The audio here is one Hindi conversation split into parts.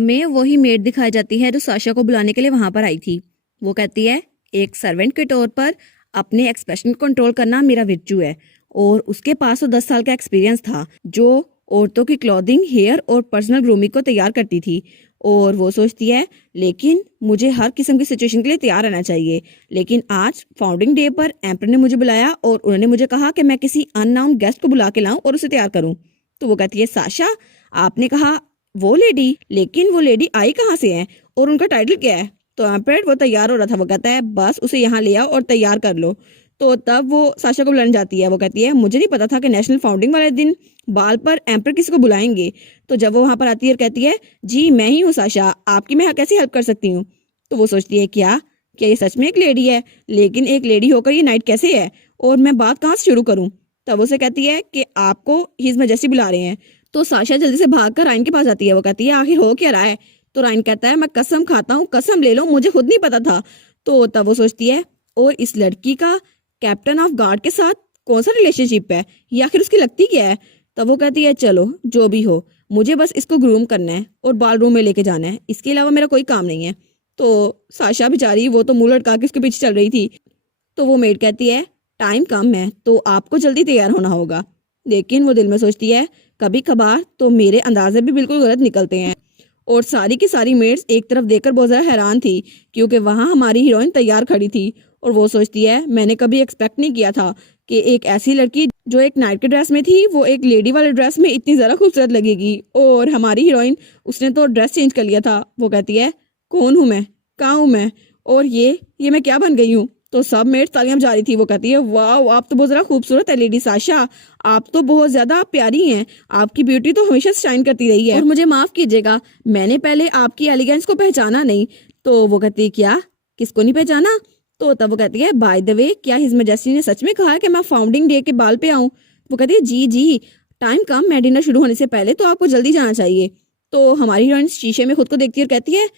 हमें वही मेड दिखाई जाती है जो साशा को बुलाने के लिए वहां पर आई थी। वो कहती है एक सर्वेंट के तौर पर अपने एक्सप्रेशन कंट्रोल करना मेरा विर्चू है और उसके पास तो 10 साल का एक्सपीरियंस था जो औरतों की क्लॉथिंग, हेयर और पर्सनल ग्रूमिंग को तैयार करती थी। और वो सोचती है लेकिन मुझे हर किस्म की सिचुएशन के लिए तैयार रहना चाहिए। लेकिन आज फाउंडिंग डे पर एम्पर ने मुझे बुलाया और उन्होंने मुझे कहा कि मैं किसी अननाउन गेस्ट को बुला के लाऊं और उसे तैयार करूं। तो वो कहती है साशा, आपने कहा वो लेडी, लेकिन वो लेडी आई कहाँ से है और उनका टाइटल क्या है? तो एम्पर वो तैयार हो रहा था, वो कहता है बस उसे यहाँ ले आओ और तैयार कर लो। तो तब वो साशा को बुलाने जाती है। वो कहती है मुझे नहीं पता था कि नेशनल फाउंडिंग वाले दिन बाल पर एम्पर किसी को बुलाएंगे। तो जब वो वहां पर आती है और कहती है जी मैं ही हूँ साशा, आपकी मैं कैसे हेल्प कर सकती हूँ? तो वो सोचती है क्या क्या ये सच में एक लेडी है? लेकिन एक लेडी होकर ये नाइट कैसे है और मैं बात कहाँ से शुरू करूँ? तब उसे कहती है कि आपको हिज मैजेस्टी बुला रहे हैं। तो साशा जल्दी से भागकर रायन के पास आती है। वो कहती है आखिर हो क्या रहा है? तो रायन कहता है मैं कसम खाता हूँ, कसम ले लो, मुझे खुद नहीं पता था। तो तब वो सोचती है और इस लड़की का कैप्टन ऑफ गार्ड के साथ कौन सा रिलेशनशिप है या आखिर उसकी लगती क्या है? तब वो कहती है चलो जो भी हो, मुझे बस इसको ग्रूम करना है और बाल रूम में लेके जाना है, इसके अलावा मेरा कोई काम नहीं है। तो साशा बेचारी वो तो मुंह लटका के उसके पीछे चल रही थी। तो वो मेड कहती है टाइम कम है तो आपको जल्दी तैयार होना होगा। लेकिन वो दिल में सोचती है कभी कभार तो मेरे अंदाजे भी बिल्कुल गलत निकलते हैं। और सारी की सारी मेड्स एक तरफ देखकर बहुत ज़्यादा हैरान थी क्योंकि वहाँ हमारी हीरोइन तैयार खड़ी थी। और वो सोचती है मैंने कभी एक्सपेक्ट नहीं किया था कि एक ऐसी लड़की जो एक नाइट के ड्रेस में थी वो एक लेडी वाले ड्रेस में इतनी ज़्यादा खूबसूरत लगेगी। और हमारी हीरोइन उसने तो ड्रेस चेंज कर लिया था। वो कहती है कौन हूँ मैं, कहाँ हूँ मैं, और ये मैं क्या बन गई हूँ? तो सब मेड्स तालियां बजा रही थी। वो कहती है वाह आप तो बहुत ज़्यादा खूबसूरत है लेडी साशा, आप तो बहुत ज़्यादा प्यारी हैं, आपकी ब्यूटी तो हमेशा शाइन करती रही है और मुझे माफ़ कीजिएगा मैंने पहले आपकी एलिगेंस को पहचाना नहीं। तो वो कहती है क्या, किसको नहीं पहचाना? तो तब वो कहती है बाय द वे क्या हिज मैजेस्टी ने सच में कहा है कि मैं फाउंडिंग डे के बाल पे आऊँ? वो कहती है जी जी, टाइम कम, मैं डिनर शुरू होने से पहले तो आपको जल्दी जाना चाहिए। तो हमारी हीरोइन शीशे में खुद को देखती है और कहती है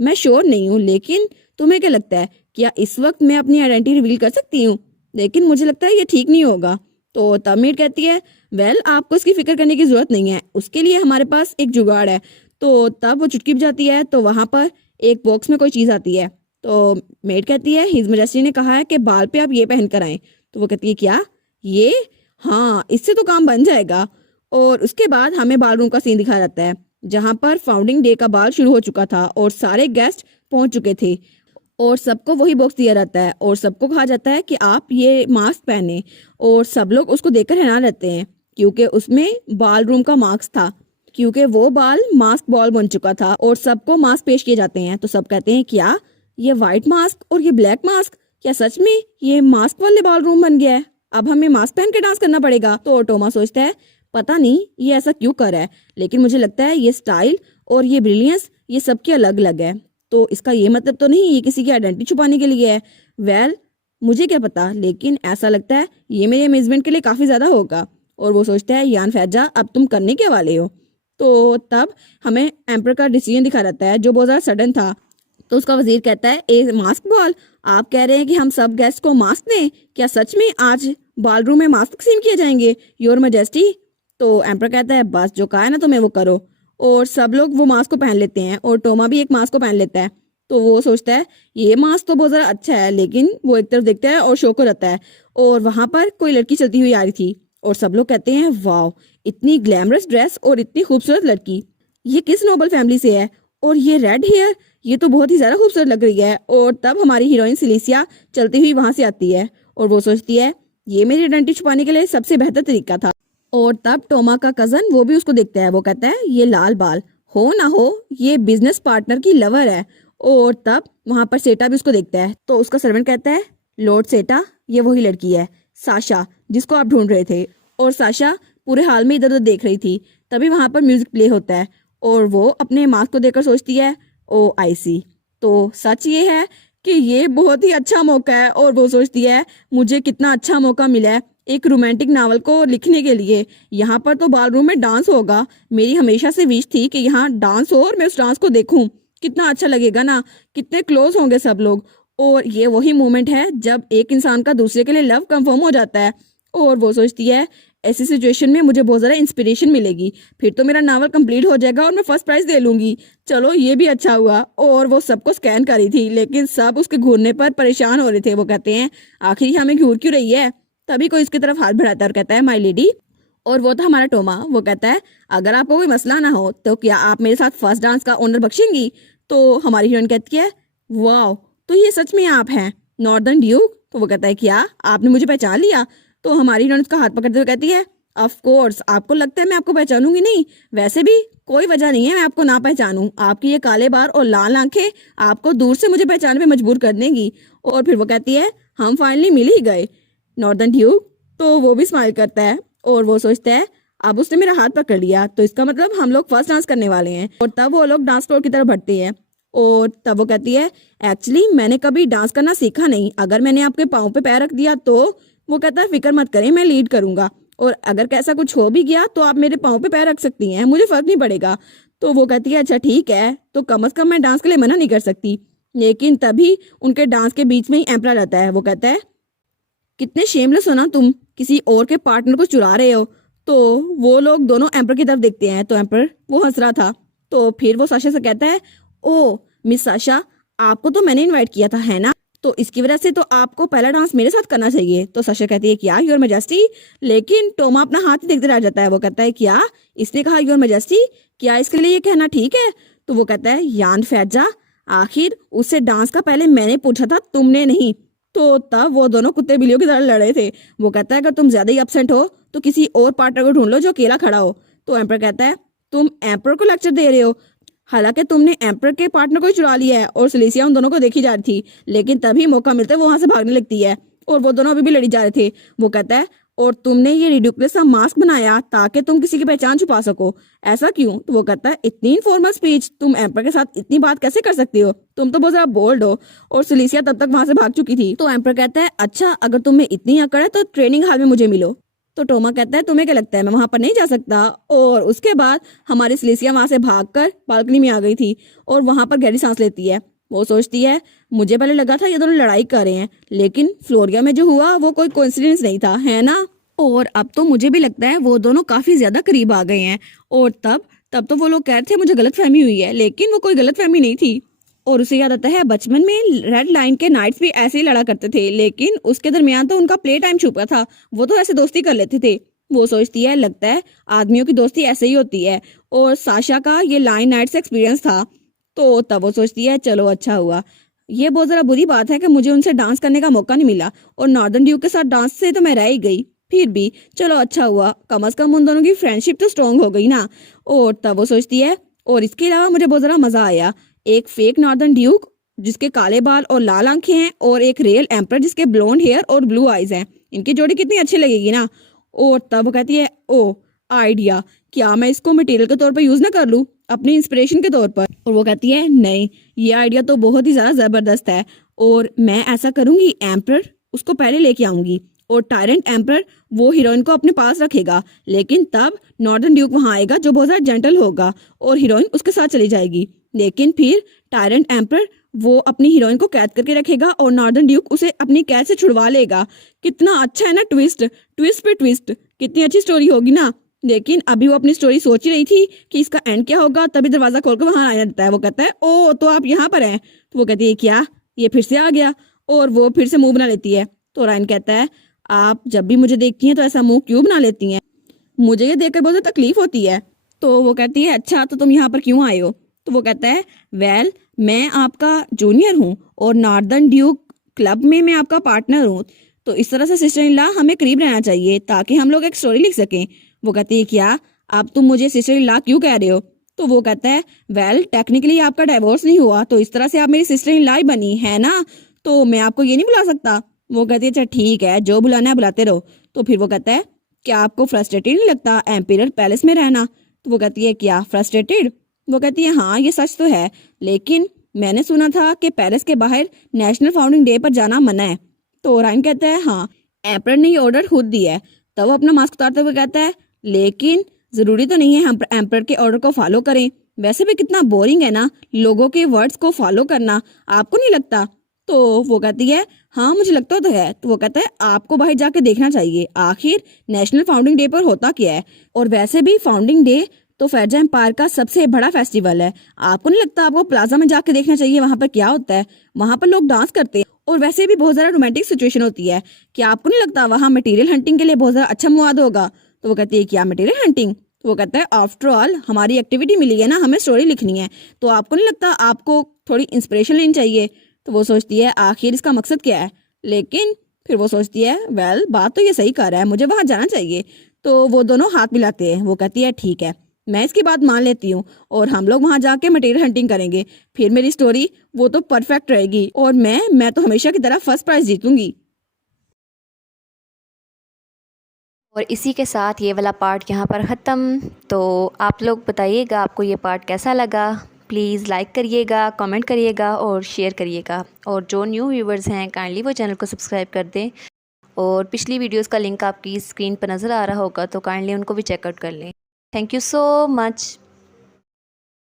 मैं श्योर नहीं हूँ, लेकिन तुम्हें क्या लगता है क्या इस वक्त मैं अपनी आइडेंटिटी रिवील कर सकती हूँ? लेकिन मुझे लगता है ये ठीक नहीं होगा। तो तब मेड कहती है वेल आपको इसकी फिक्र करने की जरूरत नहीं है, उसके लिए हमारे पास एक जुगाड़ है। तो तब वो चुटकी बजाती है तो वहां पर एक बॉक्स में कोई चीज आती है। तो मेड कहती है हिज मैजेस्टी ने कहा है कि बाल पे आप ये पहन कर आए। तो वो कहती है क्या ये? हाँ इससे तो काम बन जाएगा। और उसके बाद हमें बाल रूम का सीन दिखाया जाता है जहाँ पर फाउंडिंग डे का बाल शुरू हो चुका था और सारे गेस्ट पहुंच चुके थे और सबको वही बॉक्स दिया जाता है और सबको कहा जाता है कि आप ये मास्क पहने। और सब लोग उसको देखकर हैरान रहते हैं क्योंकि उसमें बाल रूम का मास्क था, क्योंकि वो बाल मास्क बॉल बन चुका था और सबको मास्क पेश किए जाते हैं। तो सब कहते हैं क्या ये व्हाइट मास्क और ये ब्लैक मास्क, क्या सच में ये मास्क वाले बाल रूम बन गया है? अब हमें मास्क पहन के डांस करना पड़ेगा। तो टोमा सोचता है पता नहीं ये ऐसा क्यों कर रहा है, लेकिन मुझे लगता है ये स्टाइल और ये ब्रिलियंस ये सबके अलग अलग है, तो इसका ये मतलब तो नहीं ये किसी की आइडेंटिटी छुपाने के लिए है। वेल मुझे क्या पता, लेकिन ऐसा लगता है ये मेरे अमेजमेंट के लिए काफ़ी ज़्यादा होगा। और वो सोचता है यान फैजा अब तुम करने के वाले हो? तो तब हमें एम्पर का डिसीजन दिखा रहता है जो बहुत ज़्यादा सडन था। तो उसका वजीर कहता है ए मास्क बॉल, आप कह रहे हैं कि हम सब गेस्ट को मास्क दें? क्या सच में आज बाल रूम में मास्क तकसीम किए जाएंगे योर मैजेस्टी? तो एम्पर कहता है बस जो कहा है ना तुम्हें वो करो। और सब लोग वो मास्क को पहन लेते हैं और टोमा भी एक मास्क को पहन लेता है। तो वो सोचता है ये मास्क तो बहुत ज़्यादा अच्छा है, लेकिन वो एक तरफ देखता है और शौक हो जाता है। और वहाँ पर कोई लड़की चलती हुई आ रही थी और सब लोग कहते हैं वाह इतनी ग्लैमरस ड्रेस और इतनी खूबसूरत लड़की, ये किस नोबल फैमिली से है, और ये रेड हेयर ये तो बहुत ही ज़्यादा खूबसूरत लग रही है। और तब हमारी हीरोइन सिलिसिया चलती हुई वहाँ से आती है और वो सोचती है ये मेरी आइडेंटिटी छुपाने के लिए सबसे बेहतर तरीका था। और तब टोमा का कजन वो भी उसको देखता है। वो कहता है ये लाल बाल हो ना हो ये बिजनेस पार्टनर की लवर है। और तब वहां पर सेटा भी उसको देखता है। तो उसका सर्वेंट कहता है लॉर्ड सेटा ये वही लड़की है साशा जिसको आप ढूंढ रहे थे। और साशा पूरे हाल में इधर उधर देख रही थी। तभी वहां पर म्यूजिक प्ले होता है और वो अपने मास्क को देखकर सोचती है ओ आई सी। तो सच ये है कि ये बहुत ही अच्छा मौका है और वो सोचती है मुझे कितना अच्छा मौका मिला है एक रोमांटिक नावल को लिखने के लिए। यहाँ पर तो बाल रूम में डांस होगा, मेरी हमेशा से विश थी कि यहाँ डांस हो और मैं उस डांस को देखूं, कितना अच्छा लगेगा ना, कितने क्लोज होंगे सब लोग। और ये वही मोमेंट है जब एक इंसान का दूसरे के लिए लव कंफर्म हो जाता है। और वो सोचती है ऐसी सिचुएशन में मुझे बहुत ज़्यादा इंस्पिरेशन मिलेगी, फिर तो मेरा नावल कंप्लीट हो जाएगा और मैं फर्स्ट प्राइज़ ले लूँगी। चलो ये भी अच्छा हुआ। और वो सबको स्कैन कर रही थी, लेकिन सब उसके घूरने पर परेशान हो रहे थे। वो कहते हैं आखिर ये हमें घूर क्यों रही है। तभी कोई इसकी तरफ हाथ बढ़ाता है और कहता है माय लेडी। और वो था हमारा टोमा। वो कहता है अगर आपको कोई मसला ना हो तो क्या आप मेरे साथ फर्स्ट डांस का ऑनर बख्शेंगी। तो हमारी हीरोइन कहती है वाह, तो ये सच में आप हैं नॉर्दर्न ड्यूक। तो वो कहता है क्या आपने मुझे पहचान लिया। तो हमारी हीरोइन उसका हाथ पकड़ते हुए कहती है ऑफ कोर्स, आपको लगता है मैं आपको पहचानूंगी नहीं, वैसे भी कोई वजह नहीं है मैं आपको ना पहचानूं। आपकी ये काले बाल और लाल आंखें आपको दूर से मुझे पहचानने पे मजबूर कर देंगी। और फिर वो कहती है हम फाइनली मिल ही गए नॉर्दर्न ड्यूक। तो वो भी स्माइल करता है और वो सोचता है अब उसने मेरा हाथ पकड़ लिया तो इसका मतलब हम लोग फर्स्ट डांस करने वाले हैं। और तब वो लोग डांस फ्लोर की तरफ बढ़ते हैं और तब वो कहती है एक्चुअली मैंने कभी डांस करना सीखा नहीं, अगर मैंने आपके पाँव पे पैर रख दिया तो। वो कहता है फिक्र मत करें, मैं लीड करूंगा और अगर कैसा कुछ हो भी गया तो आप मेरे पाँव पे पैर रख सकती हैं, मुझे फर्क नहीं पड़ेगा। तो वो कहती है अच्छा ठीक है, तो कम से कम मैं डांस के लिए मना नहीं कर सकती। लेकिन तभी उनके डांस के बीच में ही एम्परर आता है। वो कहता है कितने शेमलेस हो ना तुम, किसी और के पार्टनर को चुरा रहे हो। तो वो लोग दोनों एम्पर की तरफ देखते हैं तो एम्पर वो हंस रहा था। तो फिर वो साशा से कहता है ओ मिस साशा, आपको तो मैंने इनवाइट किया था है ना, तो इसकी वजह से तो आपको पहला डांस मेरे साथ करना चाहिए। तो साशा कहती है क्या योर मैजेस्टी। लेकिन टोमा अपना हाथ ही देखते रह जाता है। वो कहता है क्या इसने कहा योर मैजेस्टी, क्या इसके लिए ये कहना ठीक है। तो वो कहता है यान फैजा, आखिर उससे डांस का पहले मैंने पूछा था तुमने नहीं। तो तब वो दोनों कुत्ते बिल्लियों की तरह लड़े थे। वो कहता है अगर तुम ज्यादा ही अपसेंट हो तो किसी और पार्टनर को ढूंढ लो जो अकेला खड़ा हो। तो एम्पर कहता है तुम एम्पर को लेक्चर दे रहे हो, हालांकि तुमने एम्पर के पार्टनर को ही चुरा लिया है। और सिलेसिया उन दोनों को देखी जा रही थी, लेकिन तभी मौका मिलता है वो वहां से भागने लगती है और वो दोनों अभी भी लड़ी जा रहे थे। वो कहता है और तुमने ये रिडिकुलस सा मास्क बनाया ताकि तुम किसी की पहचान छुपा सको, ऐसा क्यों। तो वो कहता है इतनी इनफॉर्मल स्पीच, तुम एम्पर के साथ इतनी बात कैसे कर सकती हो, तुम तो बहुत ज्यादा बोल्ड हो। और सिलेसिया तब तक वहां से भाग चुकी थी। तो एम्पर कहता है अच्छा अगर तुम्हें इतनी अकड़ है तो ट्रेनिंग हॉल में मुझे मिलो। तो टोमा कहता है तुम्हें क्या लगता है मैं वहां पर नहीं जा सकता। और उसके बाद हमारी सिलेसिया वहां से भागकर बालकनी में आ गई थी और वहां पर गहरी सांस लेती है। वो सोचती है मुझे पहले लगा था ये दोनों लड़ाई कर रहे हैं, लेकिन फ्लोरिया में जो हुआ वो कोई कोइंसिडेंस नहीं था, है ना। और अब तो मुझे भी लगता है वो दोनों काफी ज्यादा करीब आ गए हैं। और तब तब तो वो लोग कह रहे थे मुझे गलतफहमी हुई है, लेकिन वो कोई गलतफहमी नहीं थी। और उसे याद आता है बचपन में रेड लाइन के नाइट्स भी ऐसे ही लड़ा करते थे, लेकिन उसके दरमियान तो उनका प्ले टाइम छुपा था, वो तो ऐसे दोस्ती कर लेते थे। वो सोचती है लगता है आदमियों की दोस्ती ऐसे ही होती है। और साशा का ये लाइन नाइट से एक्सपीरियंस था। तो तब वो सोचती है चलो अच्छा हुआ, ये बहुत जरा बुरी बात है कि मुझे उनसे डांस करने का मौका नहीं मिला और नॉर्दर्न ड्यूक के साथ डांस से तो मैं रह ही गई। फिर भी चलो अच्छा हुआ, कम से कम उन दोनों की फ्रेंडशिप तो स्ट्रांग हो गई ना। और तब वो सोचती है और इसके अलावा मुझे बहुत जरा मजा आया, एक फेक नॉर्दर्न ड्यूक जिसके काले बाल और लाल आंखें हैं और एक रियल एम्पर जिसके ब्लॉन्ड हेयर और ब्लू आईज हैं, इनकी जोड़ी कितनी अच्छी लगेगी ना। और तब वो कहती है ओ आइडिया, क्या मैं इसको मटेरियल के तौर पर यूज ना कर लूं अपनी इंस्पिरेशन के तौर पर। और वो कहती है नहीं, ये आइडिया तो बहुत ही ज्यादा जबरदस्त है और मैं ऐसा करूंगी एम्पर उसको पहले लेके आऊंगी और टायरेंट एम्पर वो हीरोइन को अपने पास रखेगा, लेकिन तब नॉर्दर्न ड्यूक वहां आएगा जो बहुत ज्यादा जेंटल होगा और हीरोइन उसके साथ चली जाएगी। लेकिन फिर टायरेंट एम्पर वो अपनी हीरोइन को कैद करके रखेगा और नॉर्दर्न ड्यूक उसे अपनी कैद से छुड़वा लेगा। कितना अच्छा है ना, ट्विस्ट ट्विस्ट पे ट्विस्ट, कितनी अच्छी स्टोरी होगी ना। लेकिन अभी वो अपनी स्टोरी सोच ही रही थी कि इसका एंड क्या होगा, तभी दरवाजा खोलकर वहां आ जाता है। वो कहता है ओ तो आप यहाँ पर हैं। तो वो कहती है क्या ये फिर से आ गया, और वो फिर से मुंह बना लेती है। तो रायन कहता है आप जब भी मुझे देखती हैं तो ऐसा मुंह क्यों बना लेती हैं, मुझे ये देखकर बहुत तकलीफ होती है। तो वो कहती है अच्छा तो तुम यहाँ पर क्यों आए हो। तो वो कहता है वेल मैं आपका जूनियर हूँ और नॉर्दर्न ड्यूक क्लब में मैं आपका पार्टनर हूँ, तो इस तरह से सिस्टर इन लॉ हमें करीब रहना चाहिए ताकि हम लोग एक स्टोरी लिख सकें। वो कहती है क्या अब तुम मुझे सिस्टर इन लॉ क्यों कह रहे हो। तो वो कहता है वेल टेक्निकली आपका डाइवोर्स नहीं हुआ तो इस तरह से आप मेरी सिस्टर इन लॉ ही बनी है ना, तो मैं आपको ये नहीं बुला सकता। वो कहती है अच्छा ठीक है जो बुलाना है बुलाते रहो। तो फिर वो कहता है क्या आपको फ्रस्ट्रेटेड नहीं लगता एम्पियर पैलेस में रहना। तो वो कहती है क्या फ्रस्ट्रेटेड। वो कहती है हाँ ये सच तो है, लेकिन मैंने सुना था कि पेरिस के बाहर नेशनल फाउंडिंग डे पर जाना मना है। तो रायन कहता है हाँ एम्पर ने ये ऑर्डर खुद दिया है। तब वो अपना मास्क उतारते हुए कहता है लेकिन जरूरी तो नहीं है हम एम्पर के ऑर्डर को फॉलो करें, वैसे भी कितना बोरिंग है ना लोगों के वर्ड्स को फॉलो करना, आपको नहीं लगता। तो वो कहती है हाँ मुझे लगता तो है। तो वो कहता है आपको बाहर जाके देखना चाहिए, आखिर नेशनल फाउंडिंग डे पर होता क्या है। और वैसे भी फाउंडिंग डे तो फैजा एम्पायर का सबसे बड़ा फेस्टिवल है, आपको नहीं लगता आपको प्लाजा में जाके देखना चाहिए वहां पर क्या होता है। वहां पर लोग डांस करते हैं और वैसे भी बहुत ज्यादा रोमांटिक सिचुएशन होती है, क्या आपको नहीं लगता वहां मटेरियल हंटिंग के लिए बहुत ज्यादा अच्छा मौका होगा। तो वो कहती है क्या मटेरियल हंटिंग। तो वो कहता है आफ्टर ऑल हमारी एक्टिविटी मिली है ना, हमें स्टोरी लिखनी है, तो आपको नहीं लगता आपको थोड़ी इंस्पिरेशन लेनी चाहिए। तो वो सोचती है आखिर इसका मकसद क्या है, लेकिन फिर वो सोचती है वेल बात तो ये सही कर रहा है, मुझे वहां जाना चाहिए। तो वो दोनों हाथ मिलाते हैं। वो कहती है ठीक है मैं इसकी बात मान लेती हूँ और हम लोग वहां जाके मटेरियल हंटिंग करेंगे, फिर मेरी स्टोरी वो तो परफेक्ट रहेगी और मैं तो हमेशा की तरह फर्स्ट प्राइज जीतूंगी। और इसी के साथ ये वाला पार्ट यहाँ पर ख़त्म। तो आप लोग बताइएगा आपको ये पार्ट कैसा लगा। प्लीज़ लाइक करिएगा, कमेंट करिएगा और शेयर करिएगा। और जो न्यू व्यूवर्स हैं काइंडली वो चैनल को सब्सक्राइब कर दें। और पिछली वीडियोस का लिंक आपकी स्क्रीन पर नज़र आ रहा होगा, तो काइंडली उनको भी चेकआउट कर लें। Thank you so much.